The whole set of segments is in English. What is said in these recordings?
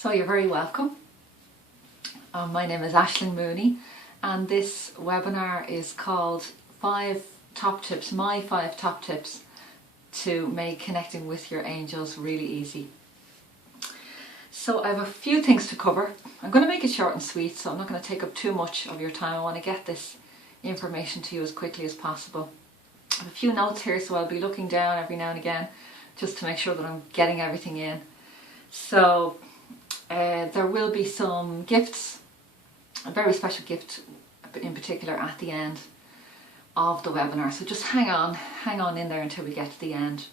So you're very welcome. My name is Aisling and this webinar is called 5 Top Tips, my 5 top tips to make connecting with your angels really easy. So I have a few things to cover. I'm going to make it short and sweet, so I'm not going to take up too much of your time. I want to get this information to you as quickly as possible. I have a few notes here, so I'll be looking down every now and again just to make sure that I'm getting everything in. So there will be some gifts, a very special gift in particular at the end of the webinar, so just hang on in there until we get to the end.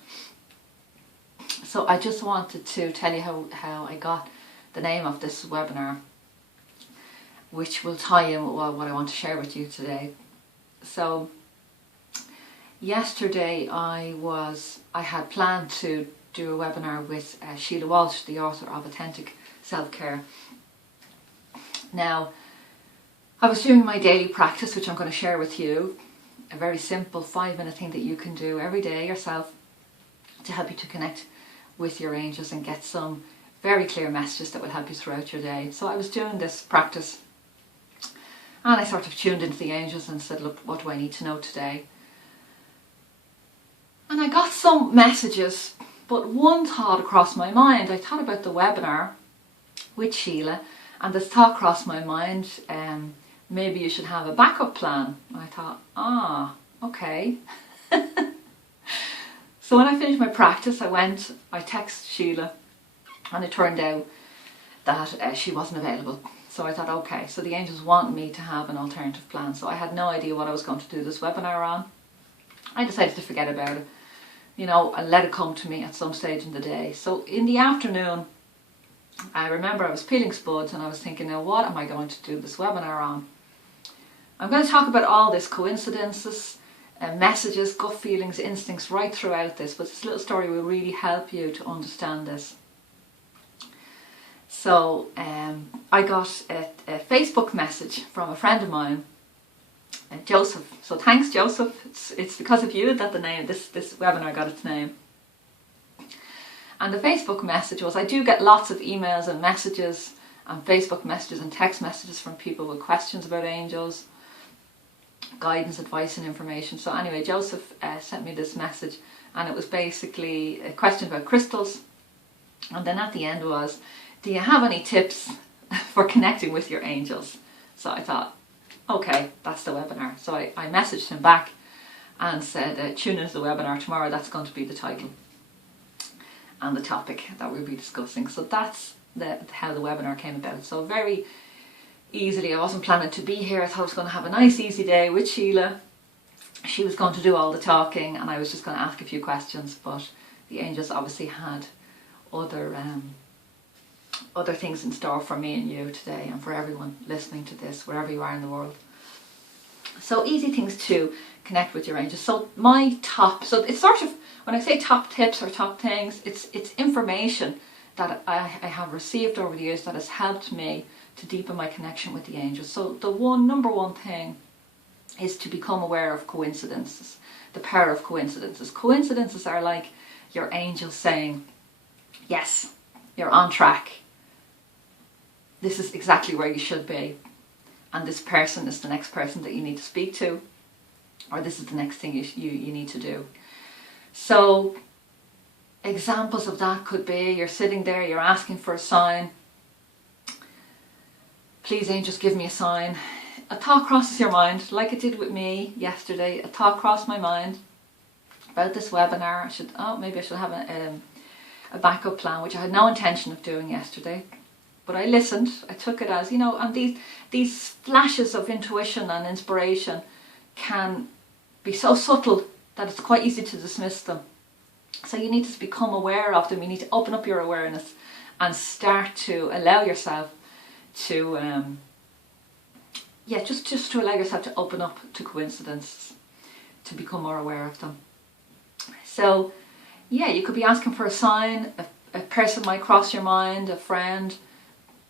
So I just wanted to tell you how I got the name of this webinar, which will tie in with what I want to share with you today. So yesterday I had planned to do a webinar with Sheila Walsh, the author of Authentic Self-Care. Now, I was doing my daily practice, which I'm going to share with you, a very simple 5-minute thing that you can do every day yourself to help you to connect with your angels and get some very clear messages that will help you throughout your day. So I was doing this practice and I sort of tuned into the angels and said, look, what do I need to know today? And I got some messages, but one thought crossed my mind. I thought about the webinar with Sheila, and this thought crossed my mind, maybe you should have a backup plan. And I thought, okay. So when I finished my practice, I texted Sheila, and it turned out that she wasn't available. So I thought, okay, so the angels want me to have an alternative plan. So I had no idea what I was going to do this webinar on. I decided to forget about it, and let it come to me at some stage in the day. So in the afternoon, I remember I was peeling spuds and I was thinking, now what am I going to do this webinar on? I'm going to talk about all this coincidences, messages, gut feelings, instincts right throughout this, but this little story will really help you to understand this. So I got a Facebook message from a friend of mine, Joseph. So thanks, Joseph. It's because of you that the name, this webinar got its name. And the Facebook message was, I do get lots of emails and messages and Facebook messages and text messages from people with questions about angels, guidance, advice and information. So anyway, Joseph sent me this message, and it was basically a question about crystals, and then at the end was, do you have any tips for connecting with your angels? So I thought, okay, that's the webinar. So I messaged him back and said, tune into the webinar tomorrow, that's going to be the title and the topic that we'll be discussing. So that's how the webinar came about. So very easily, I wasn't planning to be here. I thought I was going to have a nice easy day with Sheila. She was going to do all the talking and I was just going to ask a few questions, but the angels obviously had other things in store for me and you today, and for everyone listening to this, wherever you are in the world. So easy things to connect with your angels. So so it's sort of, when I say top tips or top things, it's information that I have received over the years that has helped me to deepen my connection with the angels. So the number one thing is to become aware of coincidences, the power of coincidences. Coincidences are like your angels saying, yes, you're on track. This is exactly where you should be. And this person is the next person that you need to speak to, or this is the next thing you need to do. So examples of that could be, you're sitting there, you're asking for a sign. Please, angels, give me a sign. A thought crosses your mind, like it did with me yesterday. A thought crossed my mind about this webinar. Maybe I should have a backup plan, which I had no intention of doing yesterday. But I listened, I took it as, and these flashes of intuition and inspiration can be so subtle that it's quite easy to dismiss them. So you need to become aware of them. You need to open up your awareness and start to allow yourself to, just to allow yourself to open up to coincidences, to become more aware of them. So, you could be asking for a sign, a person might cross your mind, a friend.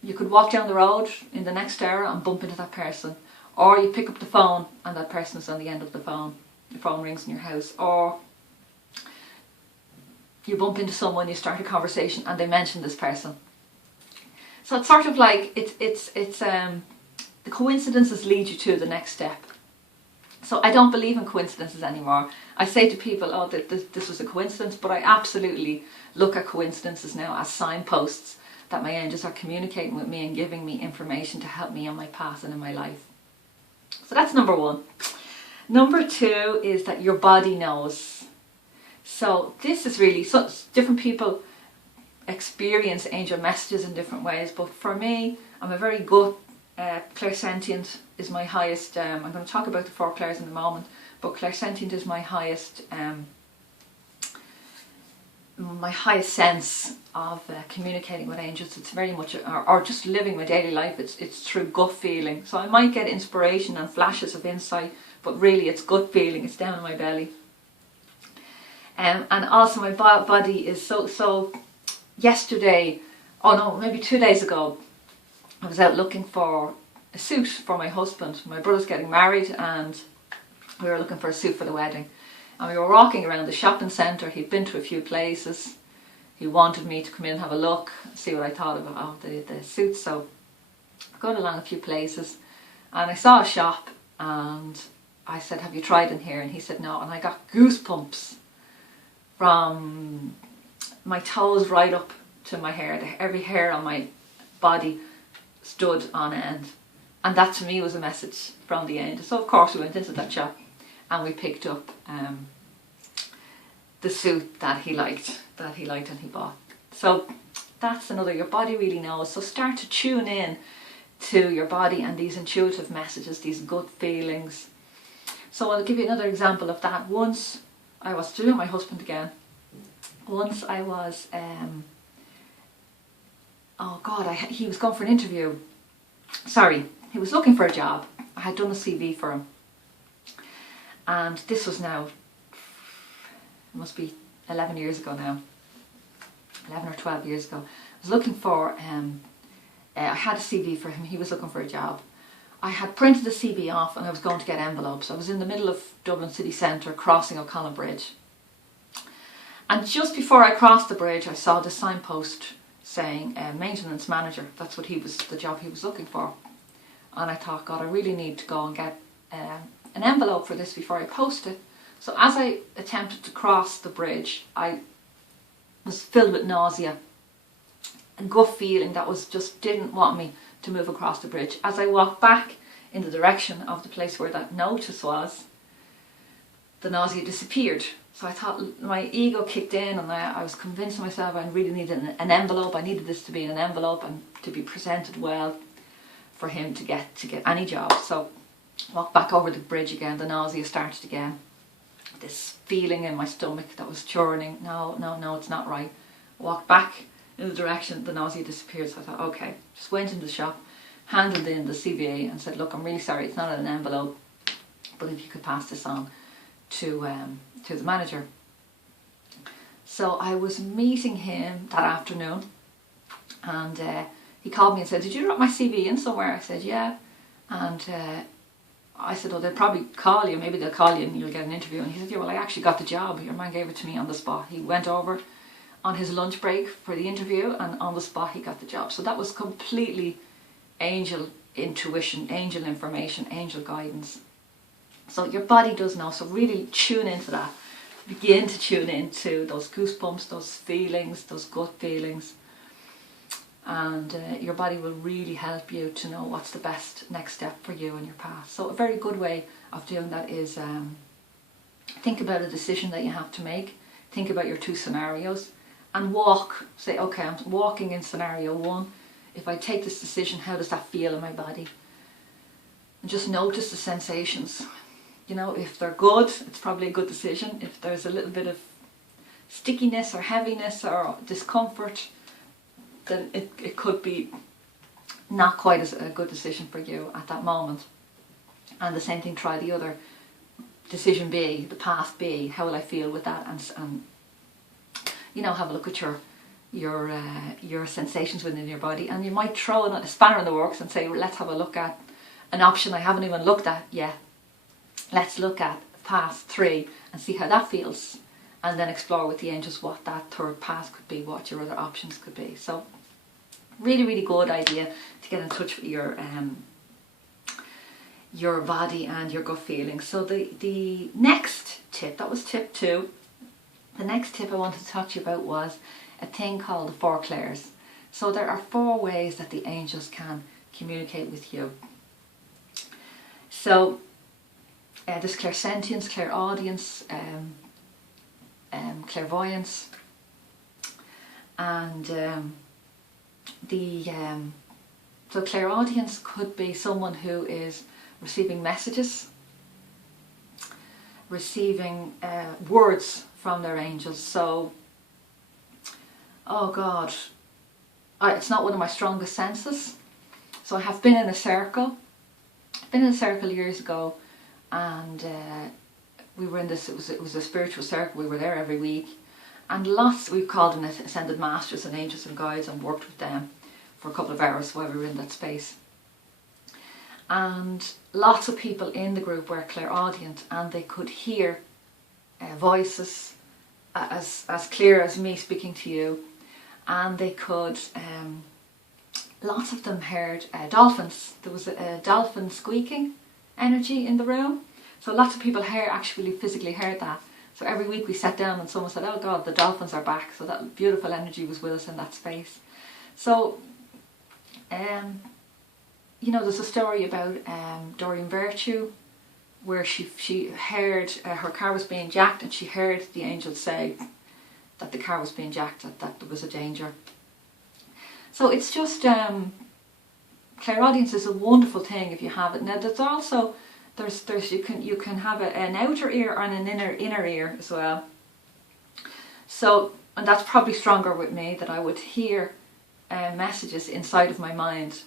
You could walk down the road in the next hour and bump into that person. Or you pick up the phone and that person is on the end of the phone. The phone rings in your house. Or you bump into someone, you start a conversation and they mention this person. So it's sort of like the coincidences lead you to the next step. So I don't believe in coincidences anymore. I say to people, oh, this was a coincidence, but I absolutely look at coincidences now as signposts that my angels are communicating with me and giving me information to help me on my path and in my life. So that's number one. Number two is that your body knows. So this is really, so different people experience angel messages in different ways, but for me, I'm a very gut, clairsentient is my highest, I'm going to talk about the 4 clairs in a moment, but clairsentient is my highest sense of communicating with angels. It's very much, or just living my daily life, it's through gut feeling. So I might get inspiration and flashes of insight, but really it's gut feeling, it's down in my belly. And also my body is so yesterday, oh no, maybe 2 days ago, I was out looking for a suit for my husband. My brother's getting married and we were looking for a suit for the wedding. And we were walking around the shopping centre. He'd been to a few places. He wanted me to come in and have a look, see what I thought about the suits. So I got along a few places and I saw a shop and I said, have you tried in here? And he said no, and I got goosebumps from my toes right up to my hair. Every hair on my body stood on end, and that to me was a message from the angel. So of course we went into that shop and we picked up the suit that he liked and he bought. So that's another, your body really knows. So start to tune in to your body and these intuitive messages, these gut feelings. So I'll give you another example of that. Once I was doing my husband again. Once I was, he was going for an interview. Sorry, he was looking for a job. I had done a CV for him. And this was now, it must be 11 years ago now. 11 or 12 years ago. I was looking for, I had a CV for him. He was looking for a job. I had printed the CV off and I was going to get envelopes. I was in the middle of Dublin city centre crossing O'Connell Bridge. And just before I crossed the bridge I saw the signpost saying maintenance manager. That's what the job he was looking for. And I thought, God, I really need to go and get an envelope for this before I post it. So as I attempted to cross the bridge, I was filled with nausea and gut feeling that was just didn't want me to move across the bridge. As I walked back in the direction of the place where that notice was, the nausea disappeared. So I thought, my ego kicked in and I was convincing myself I really needed an envelope. I needed this to be in an envelope and to be presented well for him to get any job. So walked back over the bridge again, the nausea started again. This feeling in my stomach that was churning, no, it's not right. Walked back in the direction, the nausea disappeared. So I thought, okay, just went into the shop, handed in the CVA and said, look, I'm really sorry, it's not in an envelope, but if you could pass this on to the manager. So I was meeting him that afternoon and he called me and said, did you drop my CV in somewhere? I said, yeah. And I said, oh, they'll probably call you, maybe they'll call you and you'll get an interview. And he said, yeah, well, I actually got the job. Your man gave it to me on the spot. He went over on his lunch break for the interview and on the spot he got the job. So that was completely angel intuition, angel information, angel guidance. So your body does know, so really tune into that. Begin to tune into those goosebumps, those feelings, those gut feelings. And your body will really help you to know what's the best next step for you in your path. So a very good way of doing that is think about a decision that you have to make. Think about your 2 scenarios and walk. Say, okay, I'm walking in scenario 1. If I take this decision, how does that feel in my body? And just notice the sensations. You know, if they're good, it's probably a good decision. If there's a little bit of stickiness or heaviness or discomfort, then it could be not quite as a good decision for you at that moment. And the same thing, try the other decision B, the path B. How will I feel with that? And you know, have a look at your sensations within your body. And you might throw a spanner in the works and say, well, let's have a look at an option I haven't even looked at yet. Let's look at path 3 and see how that feels. And then explore with the angels what that third path could be, what your other options could be. So Really, really good idea to get in touch with your body and your gut feeling. So the next tip, that was tip 2. The next tip I wanted to talk to you about was a thing called the 4 clares. So there are 4 ways that the angels can communicate with you. So there's clairsentience, clairaudience, clairvoyance, and so clairaudience could be someone who is receiving messages, receiving words from their angels. So, oh God, it's not one of my strongest senses. So I have been in a circle. I've been in a circle years ago, and we were in this. It was a spiritual circle. We were there every week, and we called them ascended masters and angels and guides, and worked with them for a couple of hours while we were in that space. And lots of people in the group were clairaudient, and they could hear voices as clear as me speaking to you, and they could. Lots of them heard dolphins. There was a dolphin squeaking energy in the room. So lots of people actually physically heard that. So every week we sat down and someone said, oh God, the dolphins are back. So that beautiful energy was with us in that space. So, there's a story about Doreen Virtue, where she heard her car was being jacked, and she heard the angels say that the car was being jacked, that there was a danger. So it's just, clairaudience is a wonderful thing if you have it. Now there's also, you can have an outer ear and an inner ear as well. So, and that's probably stronger with me, that I would hear messages inside of my mind,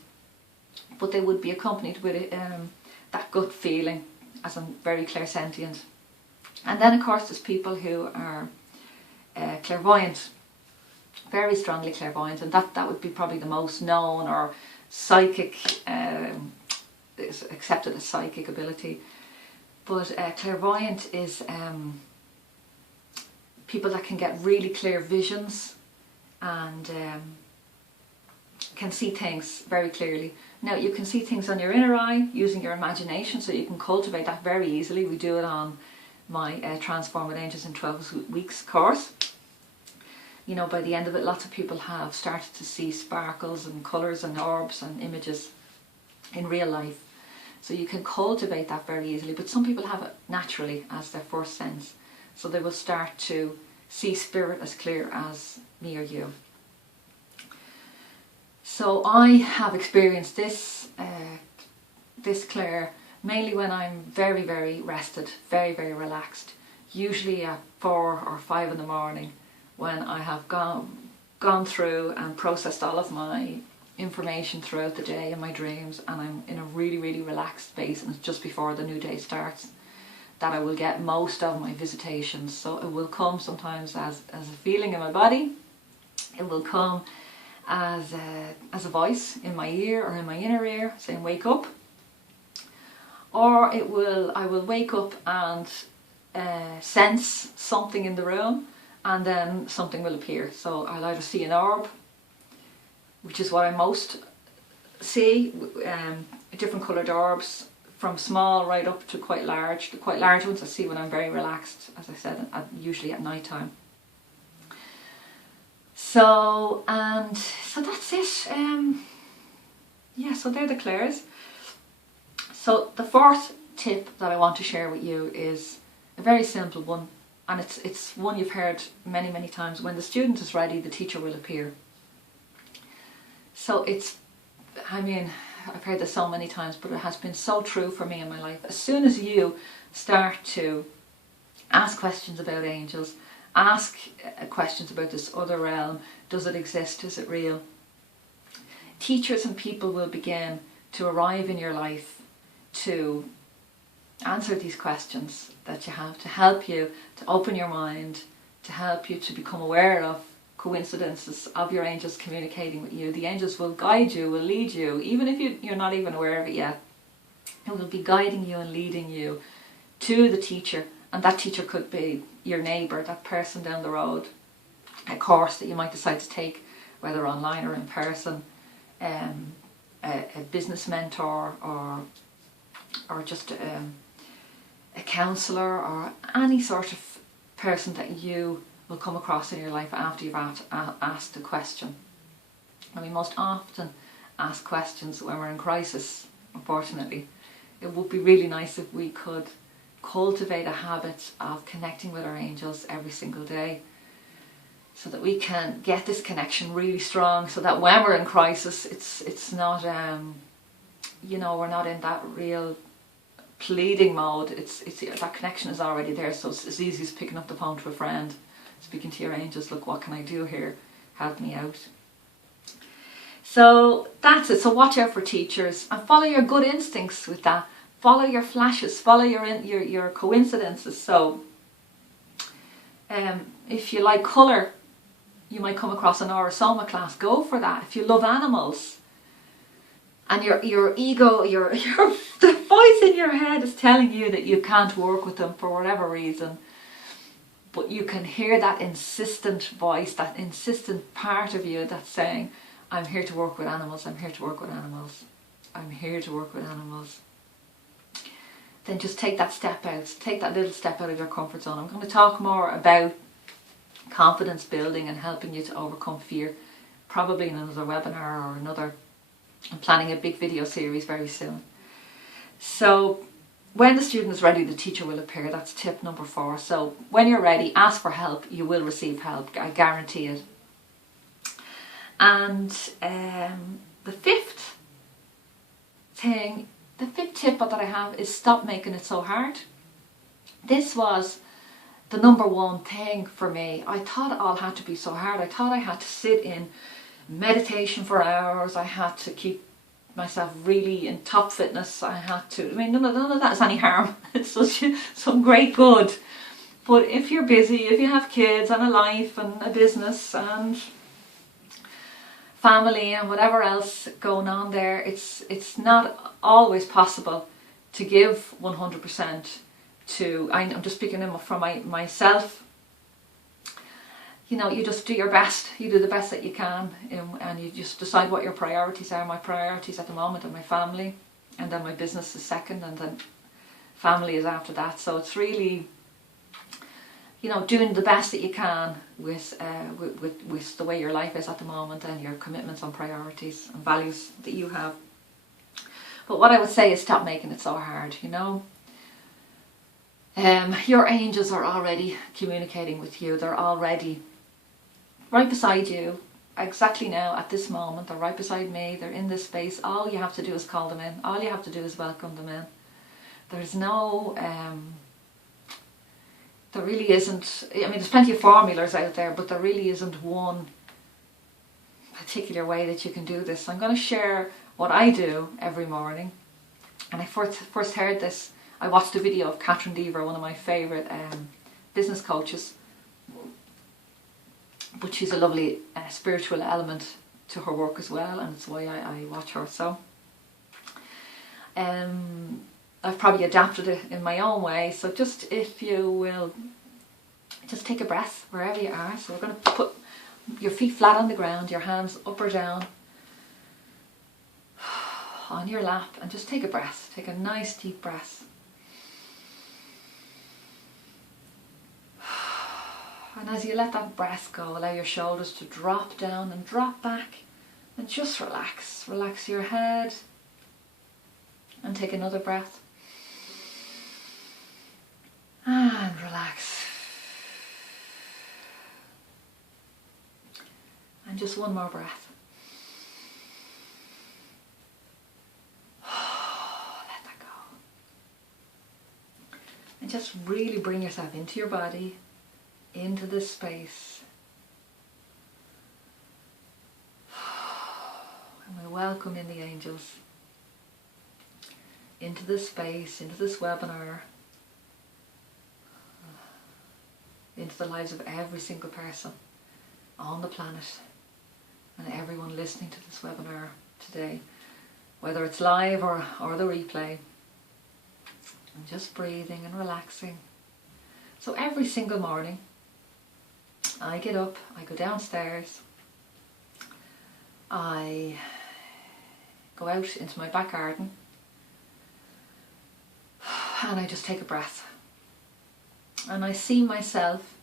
but they would be accompanied with that gut feeling, as I'm very clairsentient. And then of course there's people who are clairvoyant, very strongly clairvoyant, and that would be probably the most known or psychic, is accepted as psychic ability. But clairvoyant is people that can get really clear visions and can see things very clearly. Now you can see things on your inner eye using your imagination, so you can cultivate that very easily. We do it on my Transform with Angels in 12 Weeks course. By the end of it, lots of people have started to see sparkles and colours and orbs and images in real life. So you can cultivate that very easily, but some people have it naturally as their first sense. So they will start to see spirit as clear as me or you. So I have experienced this clair mainly when I'm very, very rested, very, very relaxed. Usually at 4 or 5 in the morning, when I have gone through and processed all of my information throughout the day and my dreams, and I'm in a really, really relaxed space, and it's just before the new day starts, that I will get most of my visitations. So it will come sometimes as a feeling in my body. It will come as a voice in my ear or in my inner ear saying wake up, or I will wake up and sense something in the room, and then something will appear. So I'll either see an orb, which is what I most see, different coloured orbs, from small right up to quite large. The quite large ones I see when I'm very relaxed, as I said, usually at night time. So that's it. So they're the clares. So the 4th tip that I want to share with you is a very simple one, and it's one you've heard many, many times. When the student is ready, the teacher will appear. So I've heard this so many times, but it has been so true for me in my life. As soon as you start to ask questions about angels, ask questions about this other realm, does it exist, is it real? Teachers and people will begin to arrive in your life to answer these questions that you have, to help you to open your mind, to help you to become aware of coincidences of your angels communicating with you. The angels will guide you, will lead you, even if you're not even aware of it yet. It will be guiding you and leading you to the teacher, and that teacher could be your neighbour, that person down the road, a course that you might decide to take, whether online or in person. a business mentor, or just a counsellor, or any sort of person that you will come across in your life after you've asked a question. And we most often ask questions when we're in crisis, unfortunately. It would be really nice if we could cultivate a habit of connecting with our angels every single day, so that we can get this connection really strong, so that when we're in crisis, it's not we're not in that real pleading mode. It's that connection is already there, so it's as easy as picking up the phone to a friend, speaking to your angels. Look, what can I do here? Help me out. So that's it. So watch out for teachers and follow your good instincts with that. Follow your flashes, follow your coincidences. So if you like colour, you might come across an aurosoma class. Go for that. If you love animals, and your ego, the voice in your head is telling you that you can't work with them for whatever reason, but you can hear that insistent voice, that insistent part of you that's saying, I'm here to work with animals, I'm here to work with animals, I'm here to work with animals. Then just take that step out, take that little step out of your comfort zone. I'm going to talk more about confidence building and helping you to overcome fear, probably in another webinar or another. I'm planning a big video series very soon. So when the student is ready, the teacher will appear. That's tip number 4. So when you're ready, ask for help. You will receive help. I guarantee it. And the fifth tip that I have is stop making it so hard. This was the number one thing for me. I thought it all had to be so hard. I thought I had to sit in meditation for hours. I had to keep myself really in top fitness. I had to, none of that is any harm. It's such some great good. But if you're busy, if you have kids and a life and a business and family and whatever else going on there, it's not always possible to give 100% to, I'm just speaking from myself. You just do your best, you do the best that you can, and you just decide what your priorities are. My priorities at the moment are my family, and then my business is second, and then family is after that. So it's really, doing the best that you can with the way your life is at the moment, and your commitments and priorities and values that you have. But what I would say is stop making it so hard, Your angels are already communicating with you. They're already right beside you, exactly now, at this moment. They're right beside me. They're in this space. All you have to do is call them in. All you have to do is welcome them in. There's no, there really isn't, there's plenty of formulas out there, but there really isn't one particular way that you can do this. I'm going to share what I do every morning. And I first heard this, I watched a video of Catherine Deaver, one of my favourite business coaches. But she's a lovely spiritual element to her work as well, and it's why I watch her. So I've probably adapted it in my own way. So just, if you will, just take a breath wherever you are. So we're going to put your feet flat on the ground, your hands up or down on your lap, and just take a breath. Take a nice deep breath. And as you let that breath go, allow your shoulders to drop down and drop back, and just relax. Relax your head, and take another breath. And relax. And just one more breath. Let that go. And just really bring yourself into your body, into this space. And we welcome in the angels into this space, into this webinar, into the lives of every single person on the planet, and everyone listening to this webinar today, whether it's live or the replay. And just breathing and relaxing. So every single morning I get up, I go downstairs, I go out into my back garden and I just take a breath. And I see myself,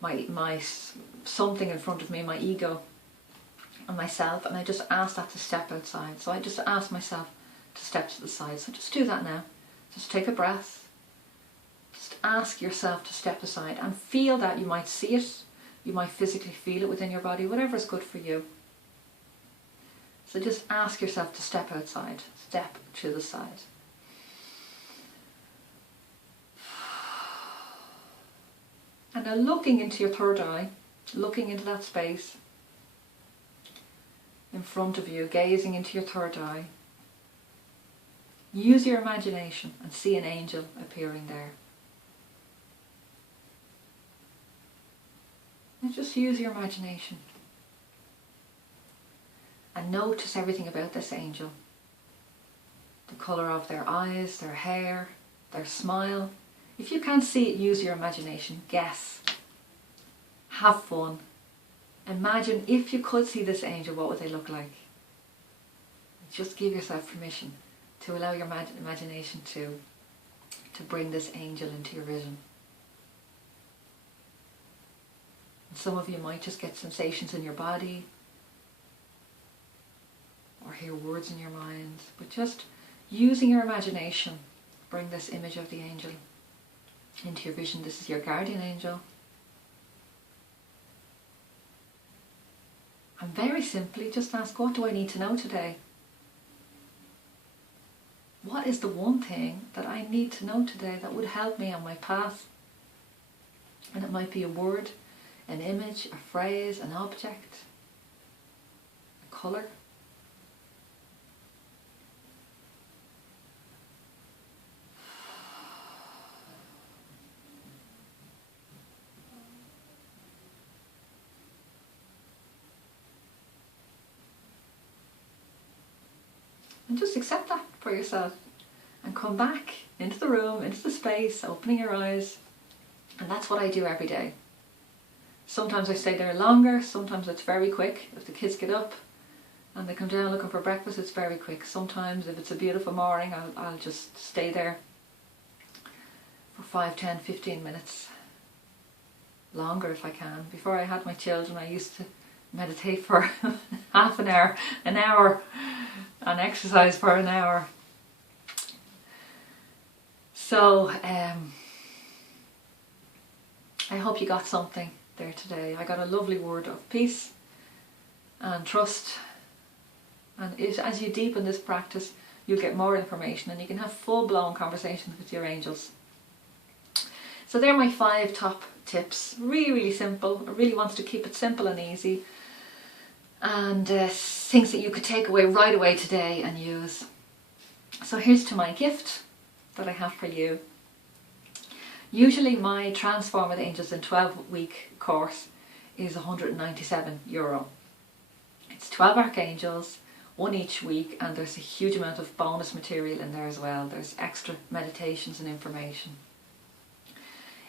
my something in front of me, my ego and myself, and I just ask that to step outside. So I just ask myself to step to the side. So just do that now. Just take a breath. Just ask yourself to step aside and feel that. You might see it, you might physically feel it within your body, whatever is good for you. So just ask yourself to step outside, step to the side. And now looking into your third eye, looking into that space in front of you, gazing into your third eye, use your imagination and see an angel appearing there. And just use your imagination and notice everything about this angel. The colour of their eyes, their hair, their smile. If you can't see it, use your imagination. Guess. Have fun. Imagine if you could see this angel, what would they look like? Just give yourself permission to allow your imagination to bring this angel into your vision. And some of you might just get sensations in your body or hear words in your mind, but just using your imagination, bring this image of the angel into your vision. This is your guardian angel. And very simply just ask, what do I need to know today? What is the one thing that I need to know today that would help me on my path? And it might be a word, an image, a phrase, an object, a colour. And just accept that for yourself and come back into the room, into the space, opening your eyes. And that's what I do every day. Sometimes I stay there longer, sometimes it's very quick. If the kids get up and they come down looking for breakfast, it's very quick. Sometimes if it's a beautiful morning, I'll just stay there for 5, 10, 15 minutes. Longer if I can. Before I had my children, I used to meditate for half an hour, and exercise for an hour. So I hope you got something there today. I got a lovely word of peace and trust, and as you deepen this practice, you'll get more information and you can have full-blown conversations with your angels. So they're my 5 top tips. Really, really simple. I really wanted to keep it simple and easy, and things that you could take away right away today and use. So here's to my gift that I have for you. Usually my Transform with Angels in 12-week course is €197. It's 12 archangels, 1 each week, and there's a huge amount of bonus material in there as well. There's extra meditations and information.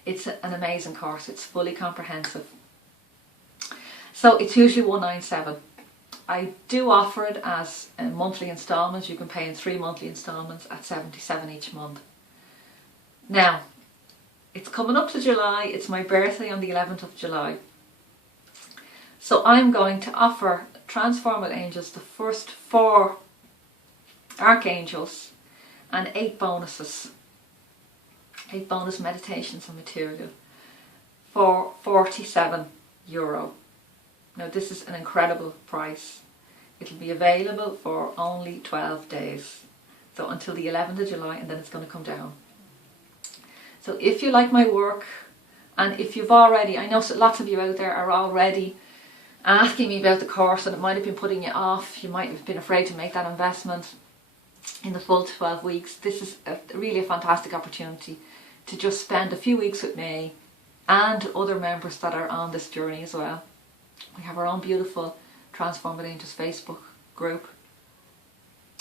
It's an amazing course. It's fully comprehensive. So it's usually €197. I do offer it as monthly instalments. You can pay in 3 monthly instalments at $77 each month. Now, it's coming up to July. It's my birthday on the 11th of July. So I'm going to offer Transform with Angels, the first 4 archangels and 8 bonuses. 8 bonus meditations and material for €47. Now this is an incredible price. It'll be available for only 12 days. So until the 11th of July, and then it's going to come down. So if you like my work, and if you've already, I know lots of you out there are already asking me about the course, and it might have been putting you off, you might have been afraid to make that investment in the full 12 weeks. This is really a fantastic opportunity to just spend a few weeks with me and other members that are on this journey as well. We have our own beautiful Transform with Angels Facebook group,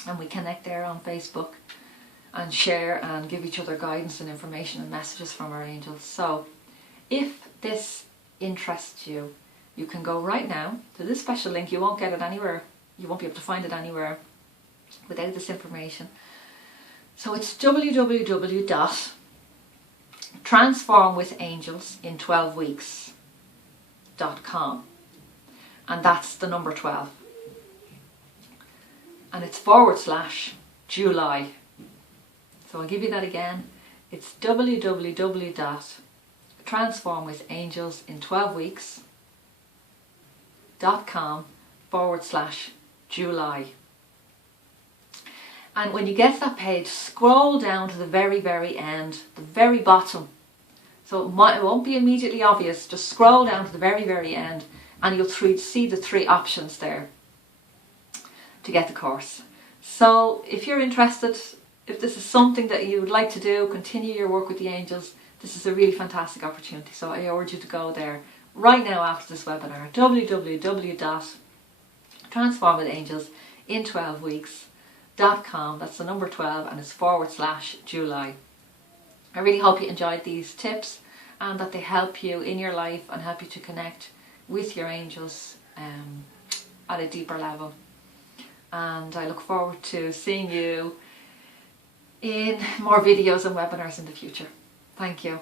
and we connect there on Facebook and share and give each other guidance and information and messages from our angels. So if this interests you, you can go right now to this special link. You won't get it anywhere. You won't be able to find it anywhere without this information. So it's www.transformwithangels.com, and that's the number 12, and it's /July. So I'll give you that again. It's www.transformwithangels.com/July. And when you get to that page, scroll down to the very, very end, the very bottom. So it won't be immediately obvious. Just scroll down to the very, very end and you'll see the 3 options there to get the course. So if you're interested, if this is something that you would like to do, continue your work with the angels, this is a really fantastic opportunity. So I urge you to go there right now after this webinar. www.transformwithangels.com. That's the number 12, and it's /July. I really hope you enjoyed these tips and that they help you in your life and help you to connect with your angels at a deeper level. And I look forward to seeing you in more videos and webinars in the future. Thank you.